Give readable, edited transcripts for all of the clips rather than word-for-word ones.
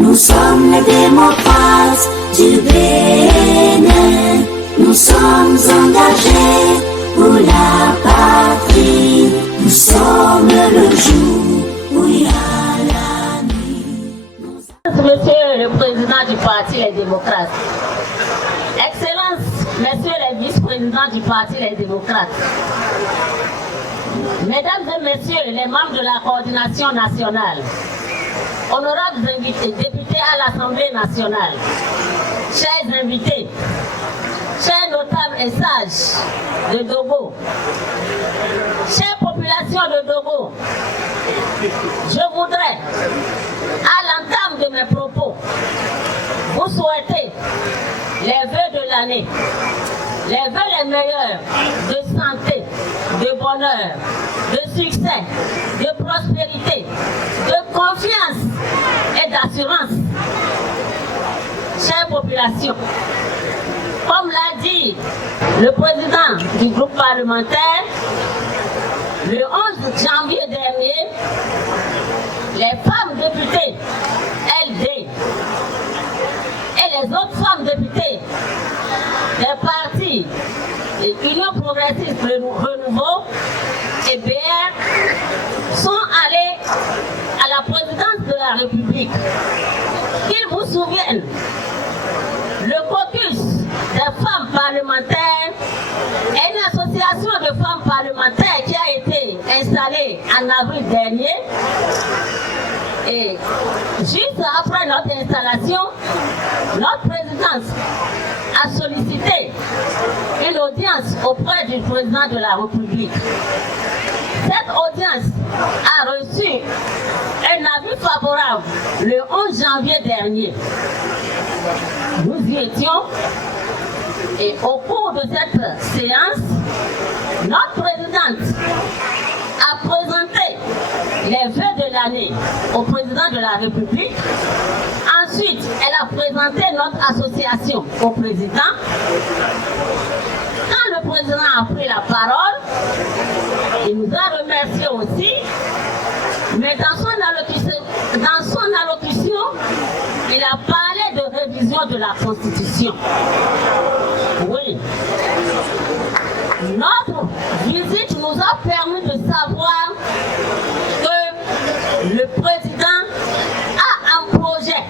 Nous sommes les démocrates du Bénin. Nous sommes engagés pour la patrie. Nous sommes le jour où il y a la nuit. Monsieur le Président du Parti Les Démocrates, Excellences, Messieurs les vice-présidents du Parti Les Démocrates, Mesdames et Messieurs les membres de la coordination nationale, honorables invités, députés à l'Assemblée nationale, chers invités, chers notables et sages de Dogo, chère population de Dogo, je voudrais, à l'entame de mes propos, vous souhaiter les vœux de l'année, les vœux les meilleurs de santé, de bonheur, de succès, de prospérité, de confiance et d'assurance. Chère population, comme l'a dit le président du groupe parlementaire, le 11 janvier dernier, les femmes députées LD et les autres femmes députées des partis Union progressiste Renouveau et BR sont allés à la présidence de la République. Qu'ils vous souviennent, le caucus des femmes parlementaires est une association de femmes parlementaires qui a été installée en avril dernier. Et juste après notre installation, notre présidence a sollicité une audience auprès du président de la République. Cette audience a reçu un avis favorable le 11 janvier dernier. Nous y étions et au cours de cette séance, notre présidente a présenté les vœux de l'année au président de la République. Ensuite, elle a présenté notre association au président. Quand le président a pris la parole, il nous a remerciés aussi, mais dans son allocution, il a parlé de révision de la Constitution. Oui. Notre visite nous a permis de savoir que le président a un projet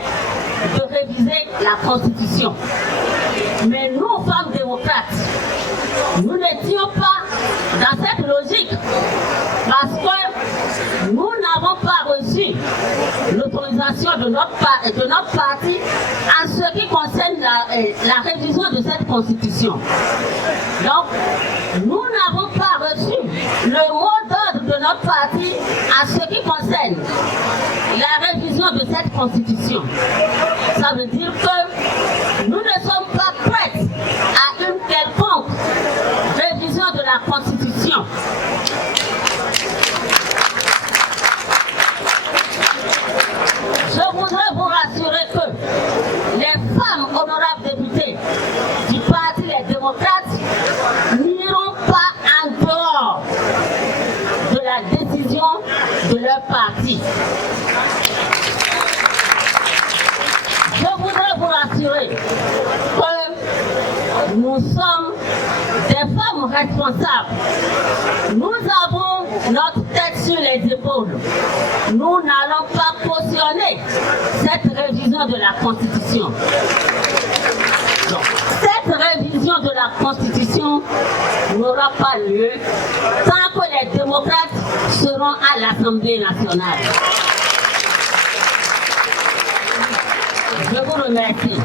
de réviser la Constitution. Mais nous, femmes démocrates, nous n'étions pas dans cette logique parce que nous n'avons pas reçu l'autorisation de notre parti en ce qui concerne la révision de cette Constitution. Donc, nous n'avons pas reçu le mot d'ordre de notre parti en ce qui concerne la révision de cette Constitution. Ça veut dire que nous ne sommes pas prêts à une quelconque révision de la Constitution. Je voudrais vous rassurer que les femmes honorables députées du Parti Les Démocrates n'iront pas en dehors de la décision de leur parti. Je voudrais vous rassurer que nous sommes des femmes responsables. Nous avons notre tête sur les épaules. Nous n'allons pas cautionner cette révision de la Constitution. Cette révision de la Constitution n'aura pas lieu tant que les démocrates seront à l'Assemblée nationale. Je vous remercie.